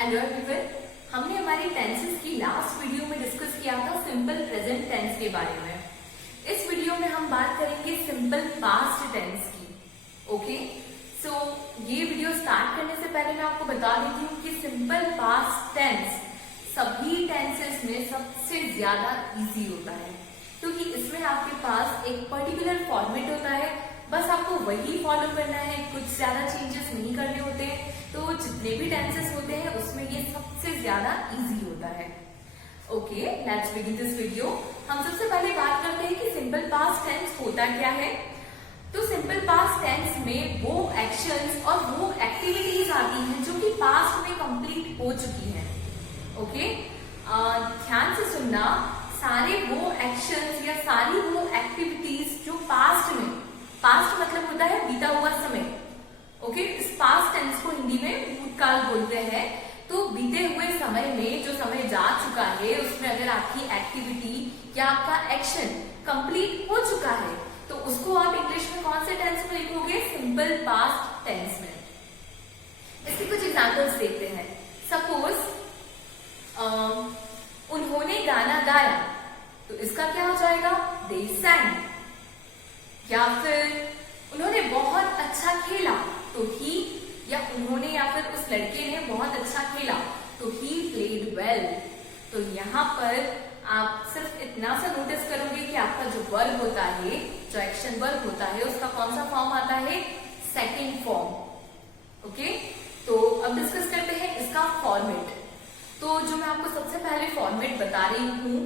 Hello everyone, हमने हमारी tenses की लास्ट वीडियो में डिस्कस किया था सिंपल प्रेजेंट टेंस के बारे में। इस वीडियो में हम बात करेंगे सिंपल पास्ट टेंस की। ओके, सो ये वीडियो स्टार्ट करने से पहले मैं आपको बता देती हूँ कि सिंपल पास्ट टेंस सभी टेंसेस में सबसे ज्यादा इजी होता है, क्योंकि इसमें आपके पास एक पर्टिकुलर फॉर्मेट होता है, बस आपको वही फॉलो करना है, कुछ ज्यादा चेंजेस नहीं करने होते हैं। तो जितने भी टेंसेस होते हैं उसमें ये सबसे ज्यादा इजी होता है। Okay, let's begin this video. हम सबसे पहले बात करते हैं कि सिंपल पास्ट टेंस होता क्या है। तो सिंपल पास्ट टेंस में वो एक्शंस और वो एक्टिविटीज आती हैं जो कि पास्ट में कंप्लीट हो चुकी हैं। ओके, ध्यान से सुनना, सारे वो एक्शंस या सारी वो एक्टिविटीज जो पास्ट में, पास्ट मतलब होता है बीता हुआ समय। ओके, इस पास्ट टेंस को हिंदी में भूतकाल बोलते हैं। तो बीते हुए समय में जो समय जा चुका है उसमें अगर आपकी एक्टिविटी या आपका एक्शन कंप्लीट हो चुका है तो उसको आप इंग्लिश में कौन से टेंस में लिखोगे? सिंपल पास्ट टेंस में। इसके कुछ एग्जांपल्स देखते हैं। सपोज उन्होंने गाना गाया, तो इसका क्या हो जाएगा? दे सैंग। या फिर उन्होंने बहुत अच्छा खेला, तो ही, या उन्होंने या फिर उस लड़के ने बहुत अच्छा खेला, तो ही प्लेड वेल। तो यहाँ पर आप सिर्फ इतना सा नोटिस करोगे कि आपका जो वर्ब होता है, जो एक्शन वर्ब होता है, उसका कौन सा फॉर्म आता है? Second form. ओके, तो अब डिस्कस करते हैं इसका फॉर्मेट। तो जो मैं आपको सबसे पहले फॉर्मेट बता रही हूँ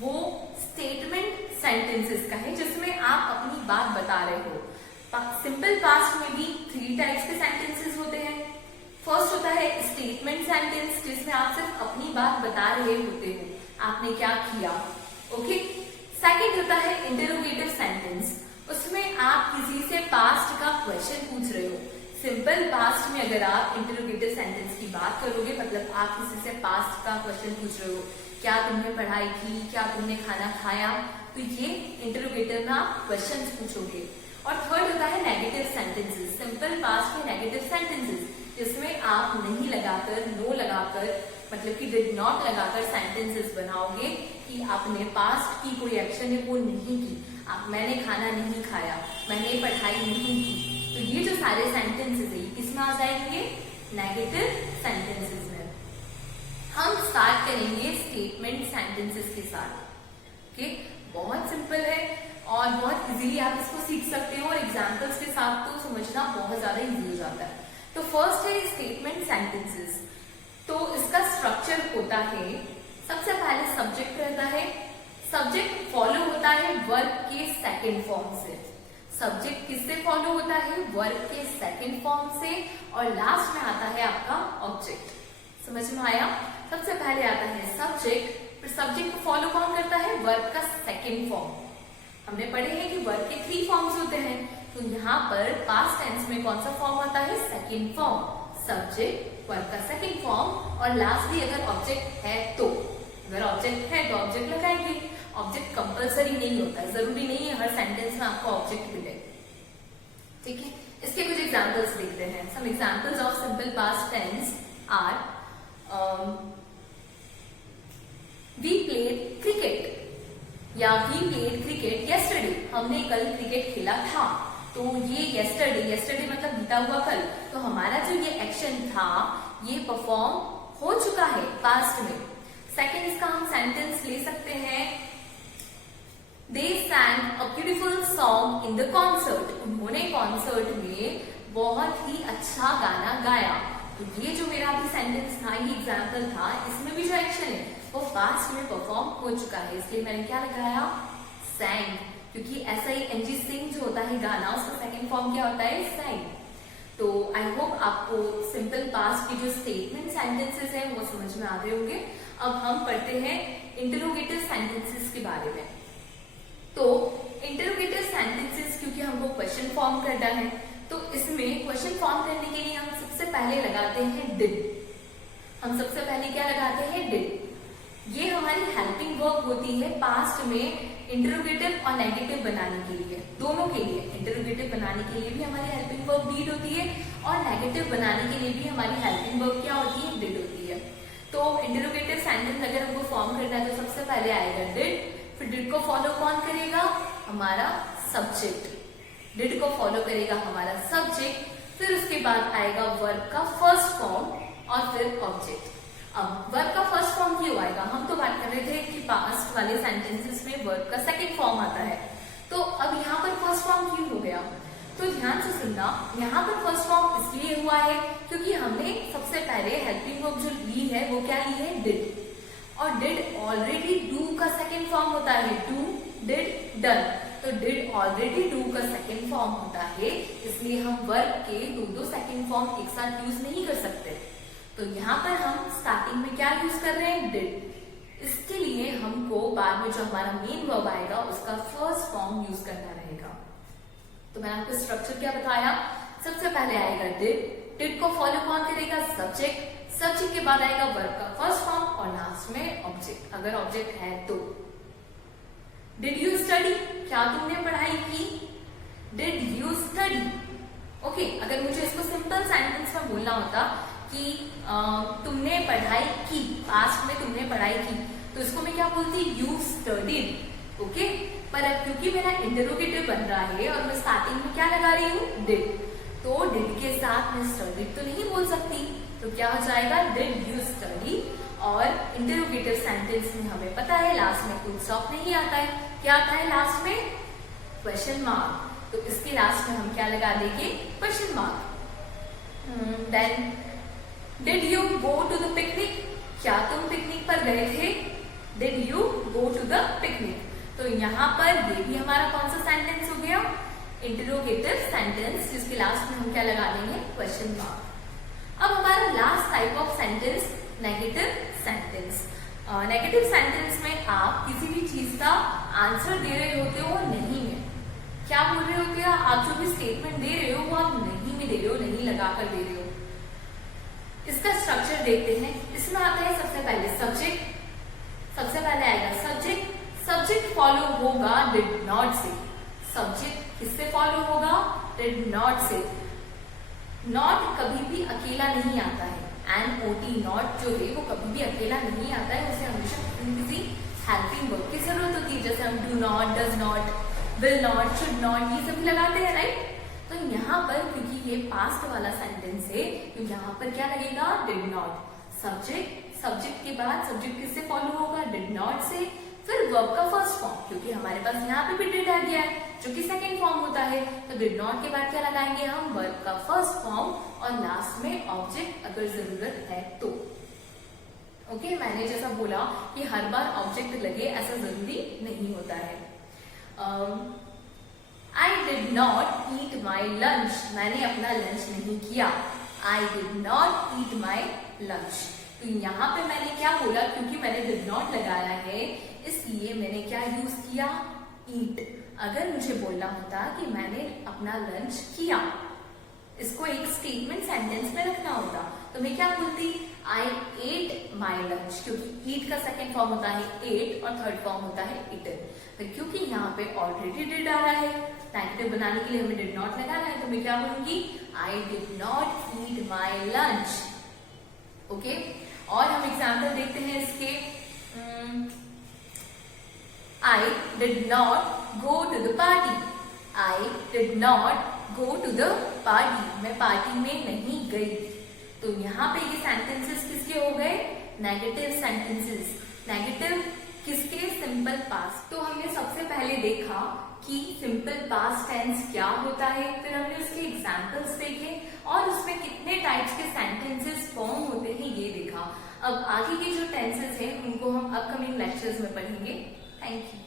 वो स्टेटमेंट सेंटेंसेस का है, जिसमें आप अपनी बात बता रहे हो। सिंपल पास्ट में भी 3 टाइप्स के सेंटेंसेस होते हैं। फर्स्ट होता है स्टेटमेंट सेंटेंस, जिसमें आप सिर्फ अपनी बात बता रहे होते हो, आपने क्या किया। ओके, सेकंड होता है इंटरोगेटिव सेंटेंस, उसमें आप किसी से पास्ट का क्वेश्चन पूछ रहे हो। सिंपल पास्ट में अगर आप इंटरोगेटिव सेंटेंस की बात करोगे, मतलब आप किसी से पास्ट का क्वेश्चन पूछ रहे हो, क्या तुमने पढ़ाई की, क्या तुमने खाना खाया, तो ये इंटरोगेटिव में आप क्वेश्चन पूछोगे। और थर्ड होता है नेगेटिव सेंटेंसेस, सिंपल पास्ट में नेगेटिव सेंटेंसेस, जिसमें आप नहीं लगाकर, नो लगाकर, मतलब कि डिड नॉट लगाकर सेंटेंसेस बनाओगे कि आपने पास्ट की कोई एक्शन है वो नहीं की, मैंने खाना नहीं खाया, मैंने पढ़ाई नहीं की। तो ये जो सारे सेंटेंसेस है ये किसमें आ जाएंगे? नेगेटिव सेंटेंसेस में। हम स्टार्ट करेंगे स्टेटमेंट सेंटेंसेस के साथ। ओके, बहुत सिंपल है और बहुत इजीली आप इसको सीख सकते हो, और एग्जांपल्स के साथ तो समझना बहुत ज्यादा इजी हो जाता है। तो फर्स्ट है स्टेटमेंट सेंटेंसेस। तो इसका स्ट्रक्चर होता है, सबसे पहले सब्जेक्ट रहता है, सब्जेक्ट फॉलो होता है वर्ब के सेकेंड फॉर्म से। सब्जेक्ट किससे फॉलो होता है? वर्ब के सेकेंड फॉर्म से, और लास्ट में आता है आपका ऑब्जेक्ट। समझ में आया? सबसे पहले आता है सब्जेक्ट, फिर सब्जेक्ट को फॉलो कौन करता है? वर्ब का सेकेंड फॉर्म। हमने पढ़े हैं कि वर्ब के 3 फॉर्म्स होते हैं, तो यहाँ पर पास्ट टेंस में कौन सा फॉर्म आता है? Second form. सब्जेक्ट, वर्ब का सेकेंड फॉर्म, और लास्टली अगर ऑब्जेक्ट है तो, अगर ऑब्जेक्ट है तो ऑब्जेक्ट लगाएंगे। ऑब्जेक्ट कंपलसरी नहीं होता है, जरूरी नहीं है हर सेंटेंस में आपको ऑब्जेक्ट मिले। ठीक है, इसके कुछ एग्जांपल्स देखते हैं। Some examples of simple past tense are we played cricket, या वी प्लेड क्रिकेट येस्टरडे, हमने कल क्रिकेट खेला था। तो ये येस्टरडे मतलब बीता हुआ कल, तो हमारा जो ये एक्शन था ये परफॉर्म हो चुका है पास्ट में। सेकेंड, इसका हम सेंटेंस ले सकते हैं, they sang a beautiful song in the concert, उन्होंने कॉन्सर्ट में बहुत ही अच्छा गाना गाया। तो ये जो मेरा अभी सेंटेंस था, ये एग्जाम्पल था, इसमें भी जो एक्शन है वो पास्ट में परफॉर्म हो चुका है, इसलिए मैंने क्या लगाया? सैंग, क्योंकि SING सिंग जो होता है गाना, उसका सेकेंड फॉर्म क्या होता है? सैंग। तो आई होप आपको सिंपल पास्ट की जो स्टेटमेंट सेंटेंसेस है वो समझ में आ गए होंगे। अब हम पढ़ते हैं इंटरोगेटिव सेंटेंसेस के बारे में। तो इंटरोगेटिव सेंटेंसेस, क्योंकि हमको क्वेश्चन फॉर्म करना है, तो इसमें क्वेश्चन फॉर्म करने के लिए हम सबसे पहले लगाते हैं डिड। हम सबसे पहले क्या लगाते हैं? डिड। ये हमारी हेल्पिंग वर्ब होती है पास्ट में इंटरोगेटिव और नेगेटिव बनाने के लिए, दोनों के लिए। इंटरोगेटिव बनाने के लिए भी हमारी हेल्पिंग वर्ब डीड होती है और नेगेटिव बनाने के लिए भी हमारी हेल्पिंग वर्ब क्या होती है, डिड होती है। तो इंटरोगेटिव सेंटेंस अगर हमको फॉर्म करना है तो सबसे पहले आएगा डिड, फिर डिड को फॉलो कौन करेगा, हमारा सब्जेक्ट। डिड को फॉलो करेगा हमारा सब्जेक्ट, फिर उसके बाद आएगा वर्ब का फर्स्ट फॉर्म और फिर ऑब्जेक्ट। अब वर्ब का फर्स्ट फॉर्म क्यों आएगा, हम तो बात कर रहे थे कि पास्ट वाले सेंटेंसेस में वर्ब का सेकंड फॉर्म आता है, तो अब यहाँ पर फर्स्ट फॉर्म क्यों हो गया, तो ध्यान से सुनना। यहाँ पर फर्स्ट फॉर्म इसलिए हुआ है क्योंकि हमने सबसे पहले हेल्पिंग वर्ब जो ली है वो क्या ली है, डिड, और डिड ऑलरेडी डू का सेकंड फॉर्म होता है, डू डिड डन, तो डिड ऑलरेडी डू का सेकंड फॉर्म होता है, इसलिए हम वर्ब के दो सेकंड फॉर्म एक साथ यूज नहीं कर सकते। तो यहाँ पर हम स्टार्टिंग में क्या यूज कर रहे हैं, डिड। इसके लिए हमको बाद में जो हमारा मेन वर्ब आएगा उसका फर्स्ट फॉर्म यूज करना रहेगा। तो मैंने आपको स्ट्रक्चर क्या बताया, सबसे पहले आएगा डिड, डिड को फॉलो कौन करेगा, सब्जेक्ट, सब्जेक्ट के बाद आएगा वर्ब का फर्स्ट फॉर्म और लास्ट में ऑब्जेक्ट, अगर ऑब्जेक्ट है तो। डिड यू स्टडी, क्या तुमने पढ़ाई की, डिड यू स्टडी। ओके, अगर मुझे इसको सिंपल सेंटेंस में बोलना होता कि तुमने पढ़ाई की, पास्ट में तुमने पढ़ाई की, तो इसको मैं क्या बोलती, यू स्टडीड। ओके, पर अब क्योंकि मेरा इंटरोगेटिव बन रहा है और मैं स्टार्टिंग में क्या लगा रही हूँ, डिड, तो डिड के साथ मैं स्टडीड तो नहीं बोल सकती, तो क्या हो जाएगा, डिड यू स्टडी। और इंटरोगेटिव सेंटेंस में हमें पता है लास्ट में फुल स्टॉप नहीं आता है, क्या आता है लास्ट में, क्वेश्चन मार्क, तो इसके लास्ट में हम क्या लगा देंगे, question mark. Then did you go to the picnic, क्या तुम पिकनिक पर गए थे, did you go to the picnic. तो यहाँ पर ये भी हमारा कौन सा सेंटेंस हो गया, इंटरोगेटिव सेंटेंस, जिसके लास्ट में हम क्या लगा देंगे, क्वेश्चन मार्क। अब हमारा last type of sentence negative sentence. Negative sentence में आप किसी भी चीज का आंसर दे रहे होते हो नहीं में, क्या बोल रहे होते हो, आप जो भी स्टेटमेंट दे रहे हो वो आप नहीं में दे रहे हो, नहीं लगाकर दे रहे हो। इसका स्ट्रक्चर देखते हैं, इसमें आता है सबसे पहले सब्जेक्ट, सबसे पहले आएगा सब्जेक्ट, सब्जेक्ट फॉलो होगा डिड नॉट से, सब्जेक्ट किससे फॉलो होगा, डिड नॉट से। नॉट कभी भी अकेला नहीं आता है, NOT नॉट जो है वो कभी भी अकेला नहीं आता है, उसे हमेशा किसी हेल्पिंग वर्ब की जरूरत होती है, जैसे हम do not, does not, will not, should not, ये सभी लगाते हैं, राइट। तो यहाँ पर क्योंकि ये पास्ट वाला सेंटेंस है तो यहाँ पर क्या लगेगा, डिड नॉट, सब्जेक्ट, सब्जेक्ट के बाद सब्जेक्ट किससे फॉलो होगा, डिड नॉट से, फिर वर्ब का फर्स्ट फॉर्म, क्योंकि हमारे पास यहाँ पे भी डिड आ गया है जो कि सेकंड फॉर्म होता है, तो डिड नॉट के बाद क्या लगाएंगे हम, वर्ब का फर्स्ट फॉर्म और लास्ट में ऑब्जेक्ट अगर जरूरत है तो। ओके, मैंने जैसा बोला कि हर बार ऑब्जेक्ट लगे ऐसा जरूरी नहीं होता है। I did not eat my lunch, मैंने अपना लंच नहीं किया, I did not eat my lunch। तो यहाँ पे मैंने क्या बोला, क्योंकि मैंने did not लगाया है इसलिए मैंने क्या यूज किया, eat। अगर मुझे बोलना होता कि मैंने अपना लंच किया, इसको एक स्टेटमेंट सेंटेंस में रखना होता, तो मैं क्या बोलती, I ate my lunch, क्योंकि eat का सेकंड फॉर्म होता है ate और थर्ड फॉर्म होता है eaten। फिर क्योंकि यहाँ पे ऑलरेडी डिड आ रहा है, नेगेटिव बनाने के लिए हमें डिड नॉट लगाना है, तो मैं क्या बोलूंगी, I did not eat my lunch। Okay, और हम एग्जाम्पल देखते हैं इसके। I did not go to the party, I did not go to the party, मैं पार्टी में नहीं गई। तो यहाँ पे ये सेंटेंसेस किसके हो गए, नेगेटिव सेंटेंसेस। नेगेटिव किसके, सिंपल पास्ट। तो हमने सबसे पहले देखा कि सिंपल पास्ट टेंस क्या होता है, फिर हमने उसके एग्जाम्पल्स देखे और उसमें कितने टाइप्स के सेंटेंसेस फॉर्म होते हैं ये देखा। अब आगे के जो टेंसेस हैं उनको हम अपकमिंग लेक्चर्स में पढ़ेंगे। Thank you.